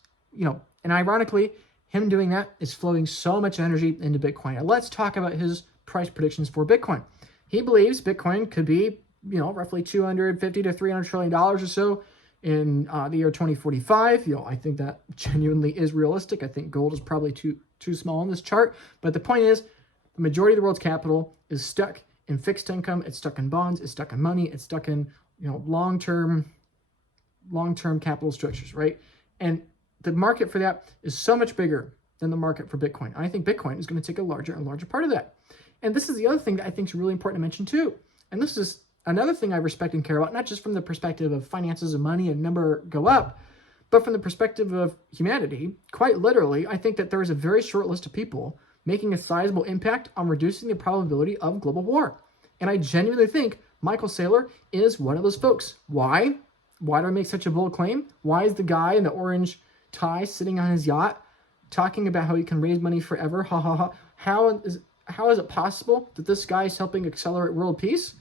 and ironically, him doing that is flowing so much energy into Bitcoin. Now, let's talk about his price predictions for Bitcoin. He believes Bitcoin could be, roughly $250 to $300 trillion or so in the year 2045. I think that genuinely is realistic. I think gold is probably too small on this chart. But the point is, the majority of the world's capital is stuck in fixed income. It's stuck in bonds. It's stuck in money. It's stuck in, long-term capital structures, right? And the market for that is so much bigger than the market for Bitcoin. I think Bitcoin is going to take a larger and larger part of that. And this is the other thing that I think is really important to mention too. And this is another thing I respect and care about, not just from the perspective of finances and money and number go up, but from the perspective of humanity. Quite literally, I think that there is a very short list of people making a sizable impact on reducing the probability of global war. And I genuinely think Michael Saylor is one of those folks. Why? Why do I make such a bold claim? Why is the guy in the orange tie sitting on his yacht talking about how he can raise money forever? Ha ha ha. How is it possible that this guy is helping accelerate world peace?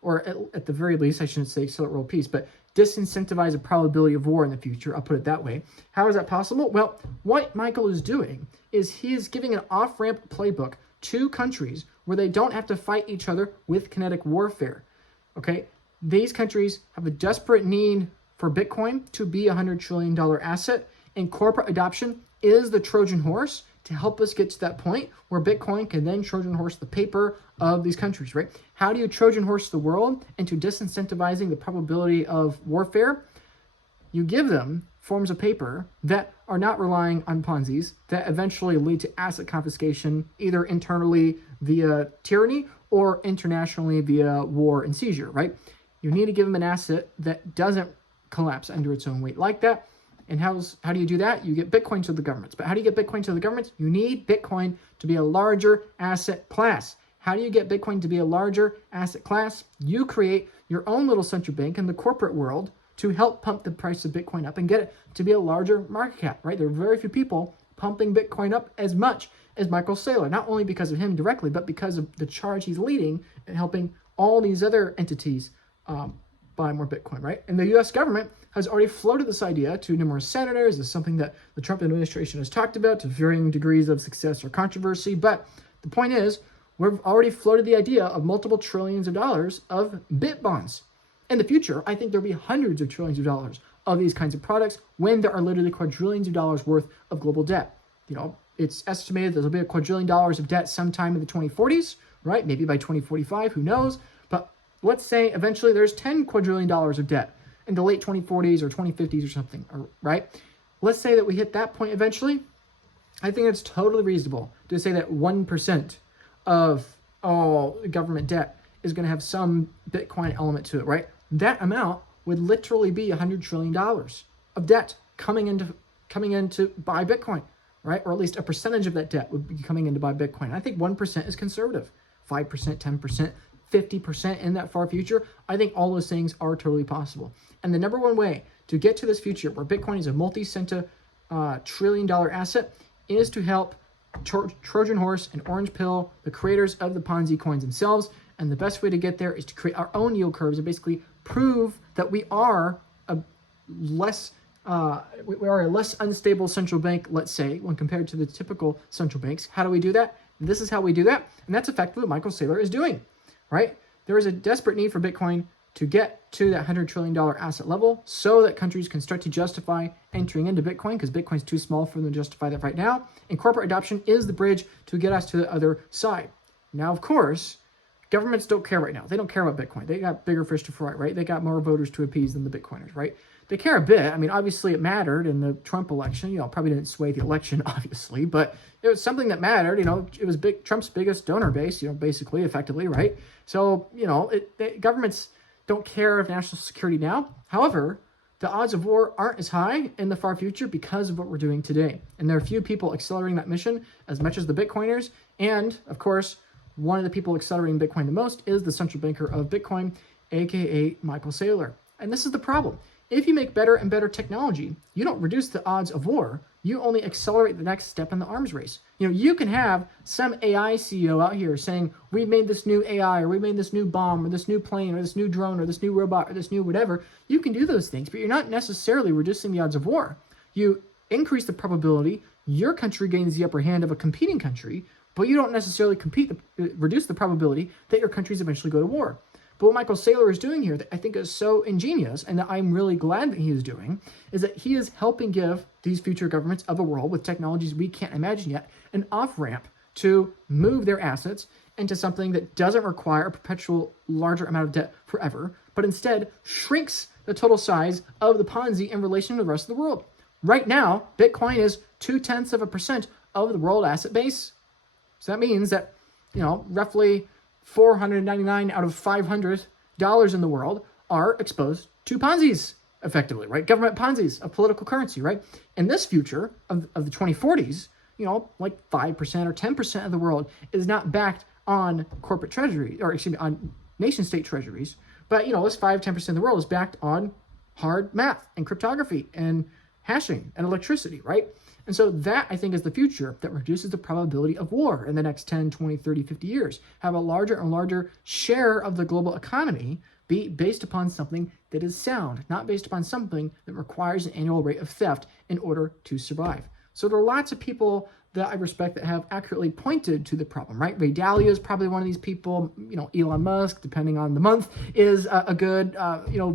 Or at the very least, I shouldn't say accelerate world peace, but disincentivize the probability of war in the future. I'll put it that way. How is that possible? Well, what Michael is doing is he is giving an off-ramp playbook to countries where they don't have to fight each other with kinetic warfare. Okay? These countries have a desperate need for Bitcoin to be a $100 trillion asset, and corporate adoption is the Trojan horse to help us get to that point where Bitcoin can then Trojan horse the paper of these countries, right? How do you Trojan horse the world into disincentivizing the probability of warfare? You give them forms of paper that are not relying on Ponzi's, that eventually lead to asset confiscation, either internally via tyranny or internationally via war and seizure, right? You need to give them an asset that doesn't collapse under its own weight like that. And how do you do that? You get Bitcoin to the governments. But how do you get Bitcoin to the governments? You need Bitcoin to be a larger asset class. How do you get Bitcoin to be a larger asset class? You create your own little central bank in the corporate world to help pump the price of Bitcoin up and get it to be a larger market cap, right? There are very few people pumping Bitcoin up as much as Michael Saylor, not only because of him directly, but because of the charge he's leading and helping all these other entities buy more Bitcoin, right? And the US government has already floated this idea to numerous senators. It's something that the Trump administration has talked about to varying degrees of success or controversy. But the point is, we've already floated the idea of multiple trillions of dollars of bit bonds. In the future, I think there'll be hundreds of trillions of dollars of these kinds of products when there are literally quadrillions of dollars worth of global debt. It's estimated there'll be a quadrillion dollars of debt sometime in the 2040s, right? Maybe by 2045, who knows? But let's say eventually there's 10 quadrillion dollars of debt in the late 2040s or 2050s or something, right? Let's say that we hit that point eventually. I think it's totally reasonable to say that 1% of all government debt is going to have some Bitcoin element to it, right? That amount would literally be $100 trillion of debt coming in to buy Bitcoin, right? Or at least a percentage of that debt would be coming in to buy Bitcoin. I think 1% is conservative. 5%, 10%, 50% in that far future. I think all those things are totally possible. And the number one way to get to this future where Bitcoin is a multi-centa trillion-dollar asset is to help Trojan Horse and Orange Pill, the creators of the Ponzi coins themselves. And the best way to get there is to create our own yield curves and basically prove that we are a less unstable central bank, let's say, when compared to the typical central banks. How do we do that? This is how we do that. And that's effectively what Michael Saylor is doing, right? There is a desperate need for Bitcoin to get to that $100 trillion asset level so that countries can start to justify entering into Bitcoin, because Bitcoin's too small for them to justify that right now. And corporate adoption is the bridge to get us to the other side. Now, of course, governments don't care right now. They don't care about Bitcoin. They got bigger fish to fry, right? They got more voters to appease than the Bitcoiners, right? They care a bit. I mean, obviously it mattered in the Trump election. Probably didn't sway the election, obviously, but it was something that mattered. It was Trump's biggest donor base, basically, effectively, right? So, governments don't care of national security now. However, the odds of war aren't as high in the far future because of what we're doing today. And there are few people accelerating that mission as much as the Bitcoiners. And, of course, one of the people accelerating Bitcoin the most is the central banker of Bitcoin, aka Michael Saylor. And this is the problem. If you make better and better technology, you don't reduce the odds of war. You only accelerate the next step in the arms race. You can have some AI CEO out here saying, we made this new AI, or we made this new bomb, or this new plane, or this new drone, or this new robot, or this new whatever. You can do those things, but you're not necessarily reducing the odds of war. You increase the probability your country gains the upper hand of a competing country, but you don't necessarily reduce the probability that your countries eventually go to war. But what Michael Saylor is doing here that I think is so ingenious, and that I'm really glad that he is doing, is that he is helping give these future governments of the world with technologies we can't imagine yet an off-ramp to move their assets into something that doesn't require a perpetual larger amount of debt forever, but instead shrinks the total size of the Ponzi in relation to the rest of the world. Right now, Bitcoin is 0.2% of the world asset base. So that means that, roughly $499 out of $500 in the world are exposed to Ponzi's, effectively, right? Government Ponzi's of political currency, right? In this future of the 2040s, like 5% or 10% of the world is not backed on corporate treasury, or excuse me, on nation state treasuries. But, this 5-10% of the world is backed on hard math and cryptography and hashing and electricity, right? And so that, I think, is the future that reduces the probability of war in the next 10, 20, 30, 50 years. Have a larger and larger share of the global economy be based upon something that is sound, not based upon something that requires an annual rate of theft in order to survive. So there are lots of people that I respect that have accurately pointed to the problem, right? Ray Dalio is probably one of these people. Elon Musk, depending on the month, is a good,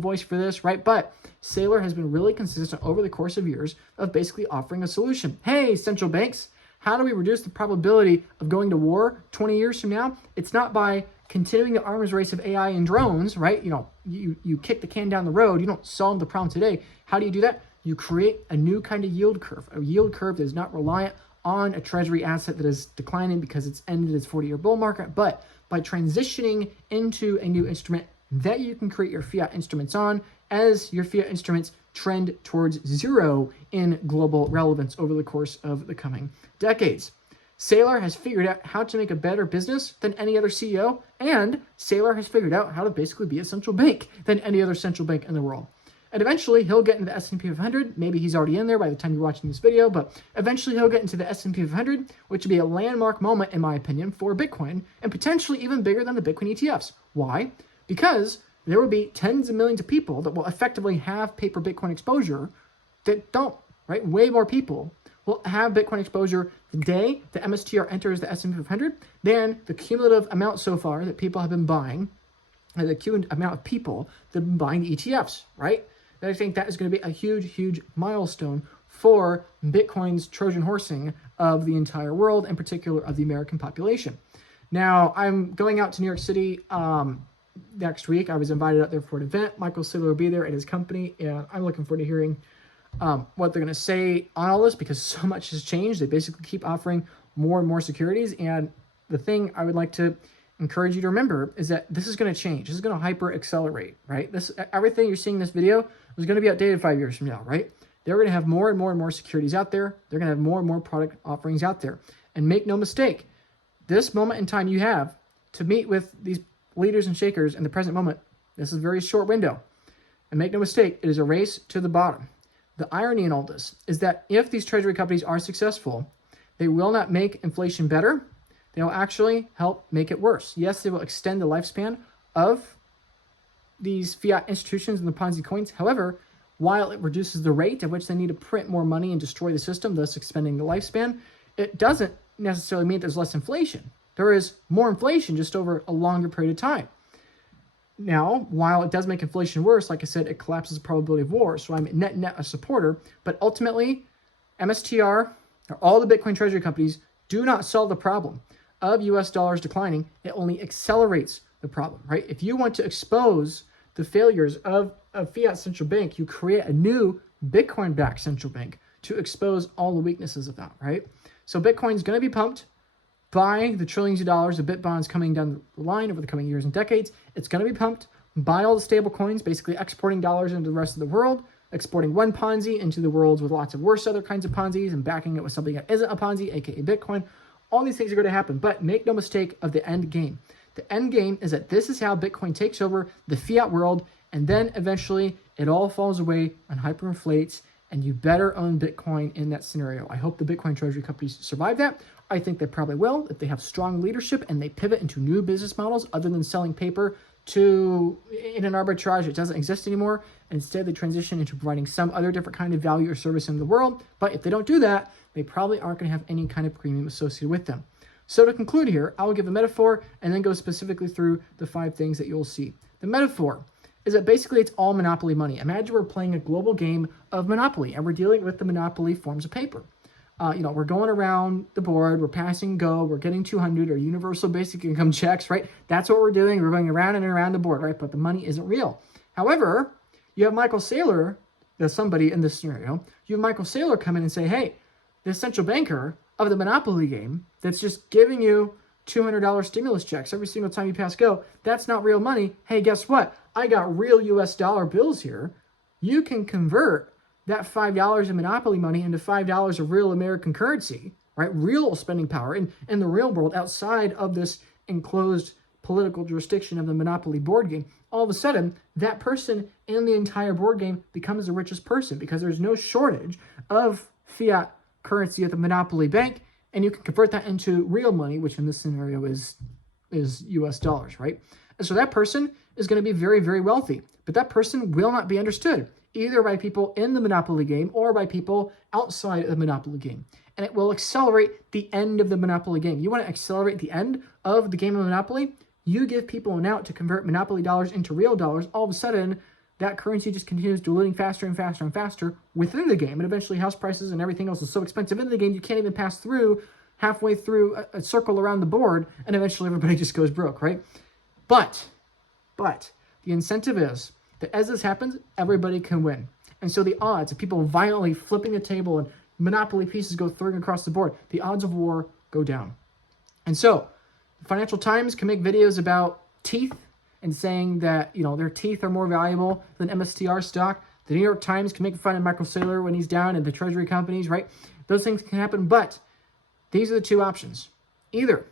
voice for this, right? But Saylor has been really consistent over the course of years of basically offering a solution. Hey, central banks, how do we reduce the probability of going to war 20 years from now? It's not by continuing the arms race of AI and drones, right? You kick the can down the road. You don't solve the problem today. How do you do that? You create a new kind of yield curve, a yield curve that is not reliant on a treasury asset that is declining because it's ended its 40-year bull market, but by transitioning into a new instrument that you can create your fiat instruments on as your fiat instruments trend towards zero in global relevance over the course of the coming decades. Saylor has figured out how to make a better business than any other CEO, and Saylor has figured out how to basically be a central bank than any other central bank in the world. And eventually, he'll get into the S&P 500. Maybe he's already in there by the time you're watching this video, but eventually he'll get into the S&P 500, which would be a landmark moment, in my opinion, for Bitcoin, and potentially even bigger than the Bitcoin ETFs. Why? Because there will be tens of millions of people that will effectively have paper Bitcoin exposure that don't, right? Way more people will have Bitcoin exposure the day the MSTR enters the S&P 500 than the cumulative amount so far that people have been buying, the cumulative amount of people that have been buying the ETFs, right? And I think that is going to be a huge, huge milestone for Bitcoin's Trojan horsing of the entire world, in particular of the American population. Now, I'm going out to New York City next week. I was invited out there for an event. Michael Saylor will be there at his company, and I'm looking forward to hearing what they're going to say on all this, because so much has changed. They basically keep offering more and more securities, and the thing I would like to encourage you to remember is that this is going to change. This is going to hyper accelerate, right? Everything you're seeing in this video is going to be outdated 5 years from now, right? They're going to have more and more and more securities out there. They're going to have more and more product offerings out there. And make no mistake, this moment in time you have to meet with these leaders and shakers in the present moment, this is a very short window. And make no mistake, it is a race to the bottom. The irony in all this is that if these treasury companies are successful, they will not make inflation better. They will actually help make it worse. Yes, they will extend the lifespan of these fiat institutions and the Ponzi coins. However, while it reduces the rate at which they need to print more money and destroy the system, thus extending the lifespan, it doesn't necessarily mean there's less inflation. There is more inflation just over a longer period of time. Now, while it does make inflation worse, like I said, it collapses the probability of war. So I'm net a supporter. But ultimately, MSTR, or all the Bitcoin treasury companies, do not solve the problem of US dollars declining. It only accelerates the problem, right? If you want to expose the failures of a fiat central bank, you create a new Bitcoin-backed central bank to expose all the weaknesses of that, right? So Bitcoin's going to be pumped by the trillions of dollars of bit bonds coming down the line over the coming years and decades. It's going to be pumped by all the stable coins, basically exporting dollars into the rest of the world, exporting one Ponzi into the world with lots of worse other kinds of Ponzis, and backing it with something that isn't a Ponzi, aka Bitcoin. All these things are going to happen, but make no mistake of the end game. The end game is that this is how Bitcoin takes over the fiat world, and then eventually it all falls away and hyperinflates, and you better own Bitcoin in that scenario. I hope the Bitcoin treasury companies survive that. I think they probably will if they have strong leadership and they pivot into new business models other than selling paper to in an arbitrage that doesn't exist anymore. Instead, they transition into providing some other different kind of value or service in the world. But if they don't do that, they probably aren't going to have any kind of premium associated with them. So to conclude here, I will give a metaphor and then go specifically through the 5 things that you'll see. The metaphor is that basically it's all monopoly money. Imagine we're playing a global game of Monopoly and we're dealing with the monopoly forms of paper. We're going around the board, we're passing go, we're getting 200 or universal basic income checks, right? That's what we're doing. We're going around and around the board, right? But the money isn't real. However, you have Michael Saylor, that's somebody in this scenario, you have Michael Saylor come in and say, hey, the central banker of the monopoly game that's just giving you $200 stimulus checks every single time you pass go, that's not real money. Hey, guess what? I got real US dollar bills here. You can convert that $5 in monopoly money into $5 of real American currency, right? Real spending power in the real world outside of this enclosed political jurisdiction of the monopoly board game. All of a sudden, that person in the entire board game becomes the richest person because there's no shortage of fiat currency at the monopoly bank, and you can convert that into real money, which in this scenario is US dollars, right? And so that person is going to be very, very wealthy, but that person will not be understood either by people in the monopoly game or by people outside of the monopoly game. And it will accelerate the end of the monopoly game. You want to accelerate the end of the game of Monopoly? You give people an out to convert monopoly dollars into real dollars. All of a sudden, that currency just continues diluting faster and faster and faster within the game. And eventually house prices and everything else is so expensive in the game, you can't even pass through halfway through a circle around the board. And eventually everybody just goes broke, right? But the incentive is that as this happens, everybody can win. And so the odds of people violently flipping the table and monopoly pieces go throwing across the board, the odds of war go down. And so Financial Times can make videos about teeth and saying that, their teeth are more valuable than MSTR stock. The New York Times can make fun of Michael Saylor when he's down in the treasury companies, right? Those things can happen, but these are the 2 options. Either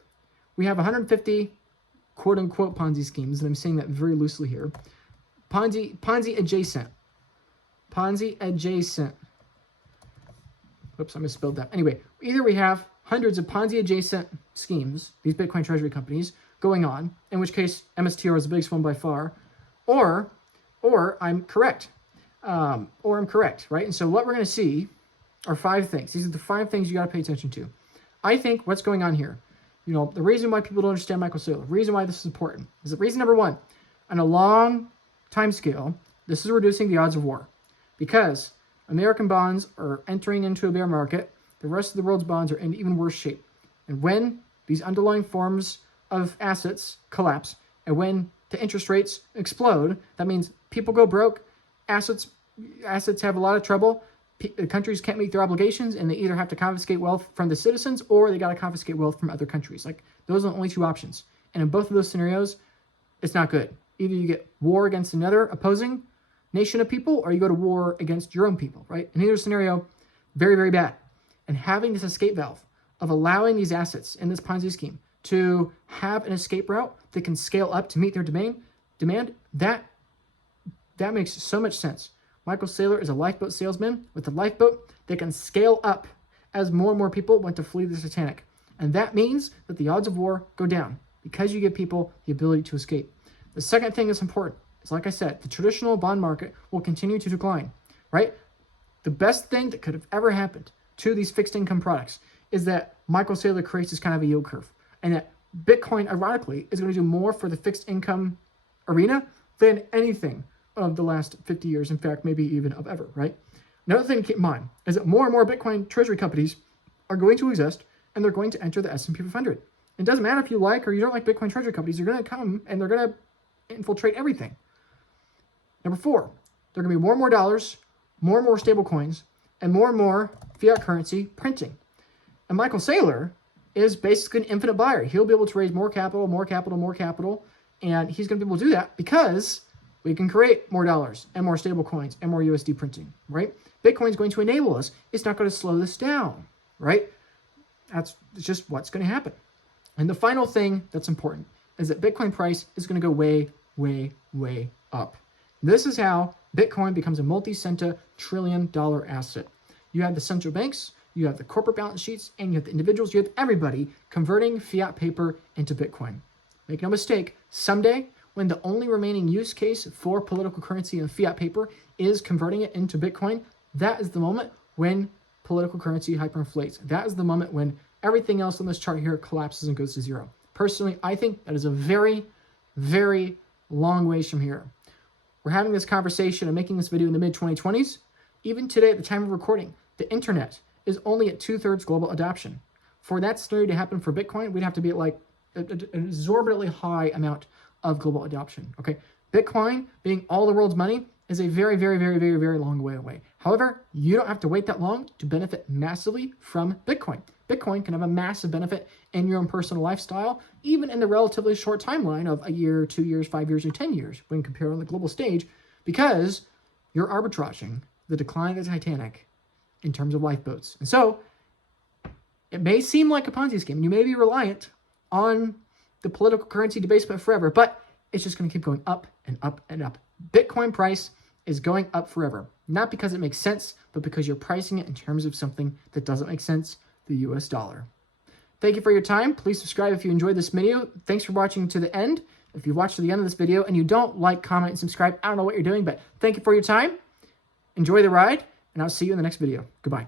we have 150 quote-unquote Ponzi schemes, and I'm saying that very loosely here. Ponzi adjacent. Whoops, I misspelled that. Anyway, either we have hundreds of Ponzi adjacent schemes, these Bitcoin treasury companies, going on, in which case MSTR is the biggest one by far, or I'm correct. Or I'm correct, right? And so what we're going to see are 5 things. These are the 5 things you got to pay attention to. I think what's going on here, the reason why people don't understand Michael Saylor, the reason why this is important, is that reason number 1, on a long time scale, this is reducing the odds of war. Because American bonds are entering into a bear market, the rest of the world's bonds are in even worse shape. And when these underlying forms of assets collapse, and when the interest rates explode, that means people go broke, assets have a lot of trouble, countries can't meet their obligations, and they either have to confiscate wealth from the citizens or they got to confiscate wealth from other countries. Like, those are the only 2 options. And in both of those scenarios, it's not good. Either you get war against another opposing nation of people, or you go to war against your own people, right? In either scenario, very, very bad. And having this escape valve of allowing these assets in this Ponzi scheme to have an escape route that can scale up to meet their demand, that makes so much sense. Michael Saylor is a lifeboat salesman with a lifeboat that can scale up as more and more people want to flee the Titanic. And that means that the odds of war go down because you give people the ability to escape. The second thing that's important is, like I said, the traditional bond market will continue to decline, right? The best thing that could have ever happened to these fixed income products is that Michael Saylor creates this kind of a yield curve, and that Bitcoin, ironically, is going to do more for the fixed income arena than anything of the last 50 years, in fact, maybe even of ever, right? Another thing to keep in mind is that more and more Bitcoin treasury companies are going to exist, and they're going to enter the S&P 500. It doesn't matter if you like or you don't like Bitcoin treasury companies, they're going to come and they're going to infiltrate everything. Number 4, there are going to be more and more dollars, more and more stable coins, and more fiat currency printing. And Michael Saylor is basically an infinite buyer. He'll be able to raise more capital, and he's going to be able to do that because we can create more dollars and more stable coins and more USD printing, right? Bitcoin is going to enable us. It's not going to slow this down, right? That's just what's going to happen. And the final thing that's important is that Bitcoin price is going to go way, way, way up. This is how Bitcoin becomes a multi-centa trillion-dollar asset. You have the central banks, you have the corporate balance sheets, and you have the individuals, you have everybody converting fiat paper into Bitcoin. Make no mistake, someday, when the only remaining use case for political currency and fiat paper is converting it into Bitcoin, that is the moment when political currency hyperinflates. That is the moment when everything else on this chart here collapses and goes to zero. Personally, I think that is a very, very long ways from here. We're having this conversation and making this video in the mid-2020s. Even today, at the time of recording, the internet is only at 2/3 global adoption. For that scenario to happen for Bitcoin, we'd have to be at like an exorbitantly high amount of global adoption, okay? Bitcoin, being all the world's money, is a very, very, very, very, very long way away. However, you don't have to wait that long to benefit massively from Bitcoin. Bitcoin can have a massive benefit in your own personal lifestyle, even in the relatively short timeline of a year, 2 years, 5 years, or 10 years when compared on the global stage, because you're arbitraging the decline of the Titanic in terms of lifeboats. And so it may seem like a Ponzi scheme. You may be reliant on the political currency debasement forever, but it's just going to keep going up and up and up. Bitcoin price is going up forever, not because it makes sense, but because you're pricing it in terms of something that doesn't make sense, the US dollar. Thank you for your time. Please subscribe if you enjoyed this video. Thanks for watching to the end. If you watched to the end of this video and you don't like, comment, and subscribe, I don't know what you're doing, but thank you for your time. Enjoy the ride, and I'll see you in the next video. Goodbye.